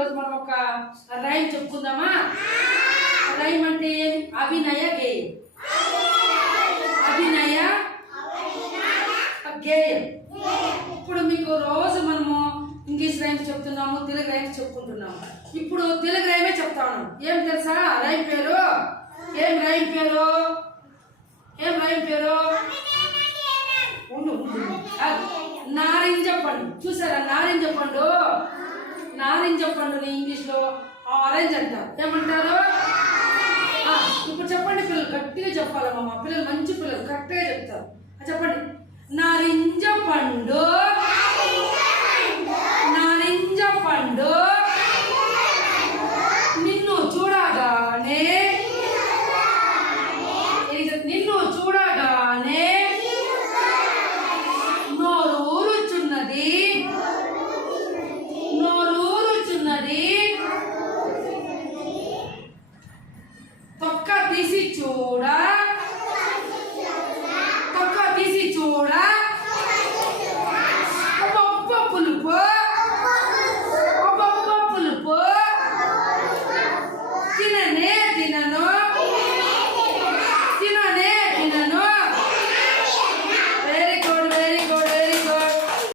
ఈరోజు మనం ఒక రైమ్ చెప్పుకుందామా? రైమ్ అంటే అభినయ గేయం. అభినయ గేయం. ఇప్పుడు మీకు రోజు మనము ఇంగ్లీష్ రైమ్స్ చెప్తున్నాము, తెలుగు రైమ్స్ చెప్పుకుంటున్నాము. ఇప్పుడు తెలుగు రైమే చెప్తాను. ఏం తెలుసా రైమ్ పేరు? ఏం రైమ్ పేరు? ఏం రైమ్ పేరు? నారింజ పండు. చూసారా నారింజ పండు? నారింజ పండుని ఇంగ్లీష్ లో ఆరెంజ్ అంటారు. ఏమంటారు? ఇప్పుడు చెప్పండి పిల్లలు, గట్టిగా చెప్పాలమ్మా. మా పిల్లలు మంచి పిల్లలు, కరెక్ట్గా చెప్తారు. చెప్పండి. నారింజ పండు, నారింజ పండు నిన్ను చూడగానే, నిన్ను చూడగానే నోరూరుచున్నది, నోరూరుచున్నది. తొక్క తీసి చూడ,